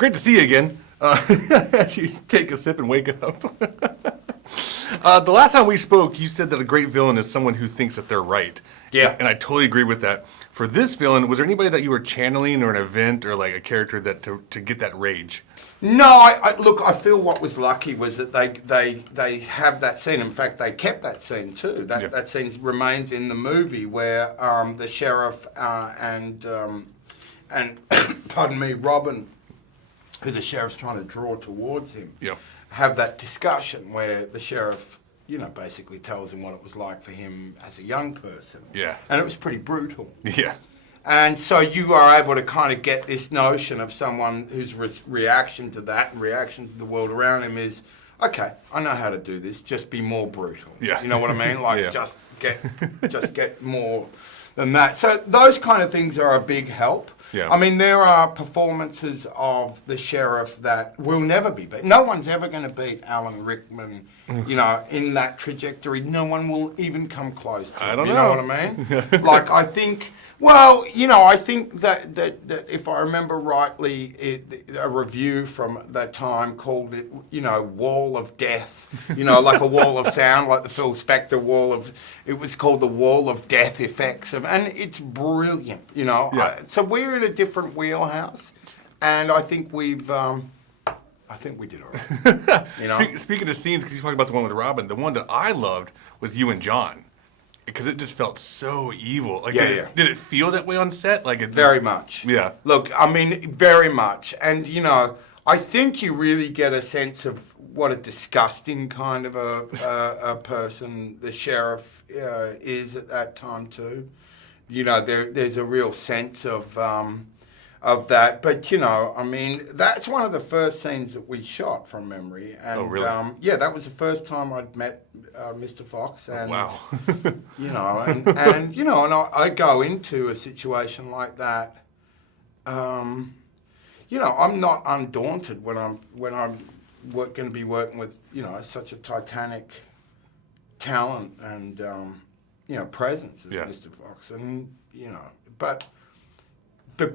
great to see you again. You take a sip and wake up. The last time we spoke, you said that a great villain is someone who thinks that they're right. Yeah. And I totally agree with that. For this villain, was there anybody that you were channeling or an event or like a character that to get that rage? No, I feel what was lucky was that they have that scene. In fact, they kept that scene too. That scene remains in the movie where the sheriff and pardon me, Robin, who the sheriff's trying to draw towards him, have that discussion where the sheriff, basically tells him what it was like for him as a young person. Yeah. And it was pretty brutal. Yeah. And so you are able to kind of get this notion of someone whose reaction to that and reaction to the world around him is, okay, I know how to do this, just be more brutal. Yeah. You know what I mean? Like just get more than that. So those kind of things are a big help. Yeah. I mean, there are performances of the sheriff that will never be beat. No one's ever going to beat Alan Rickman, in that trajectory. No one will even come close to it. I don't know. know What I mean? Like, I think... Well, I think that if I remember rightly, a review from that time called it, Wall of Death, like a wall of sound, like the Phil Spector wall of, it was called the Wall of Death effects, and it's brilliant, so we're in a different wheelhouse, and I think we've, I think we did all right. Speaking of scenes, because you talked about the one with Robin, the one that I loved was you and John. Because it just felt so evil. Like, did it feel that way on set? Like it very much. Yeah. Look, I mean, very much. And, I think you really get a sense of what a disgusting kind of a person the sheriff is at that time, too. There's a real sense of that. But, I mean, that's one of the first scenes that we shot from memory. And, oh, really? That was the first time I'd met Mr. Fox. And, wow. and I go into a situation like that. I'm not undaunted when I'm going to be working with, such a titanic talent and, presence as Mr. Fox. And, but the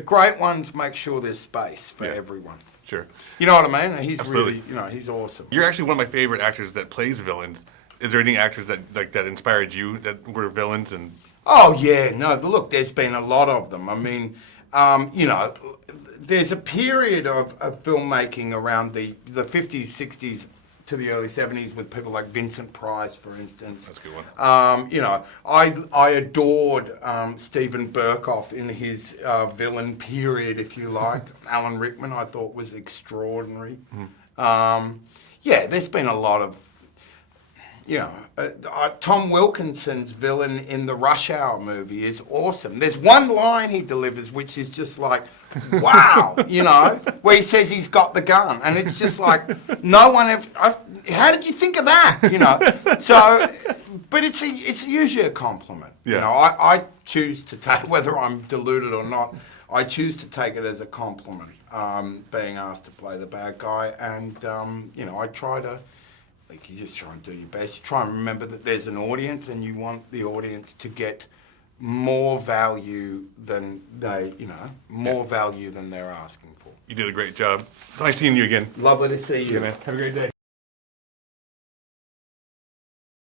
great ones make sure there's space for everyone. Sure. You know what I mean? He's Absolutely. really, he's awesome. You're actually one of my favorite actors that plays villains. Is there any actors that inspired you that were villains? And oh, yeah. No, look, there's been a lot of them. I mean, there's a period of filmmaking around the 50s, 60s, to the early 70s with people like Vincent Price, for instance. That's a good one. I adored Steven Berkoff in his villain period, if you like. Alan Rickman I thought was extraordinary. There's been a lot of, Tom Wilkinson's villain in the Rush Hour movie is awesome. There's one line he delivers which is just like, wow, where he says he's got the gun. And it's just like, no one ever, how did you think of that? So, but it's usually a compliment. Yeah. I choose to take, whether I'm deluded or not, I choose to take it as a compliment, being asked to play the bad guy. And, I try to, you just try and do your best. You try and remember that there's an audience and you want the audience to get more value than value than they're asking for. You did a great job. It's nice seeing you again. Lovely to see you. Yeah, man. Have a great day.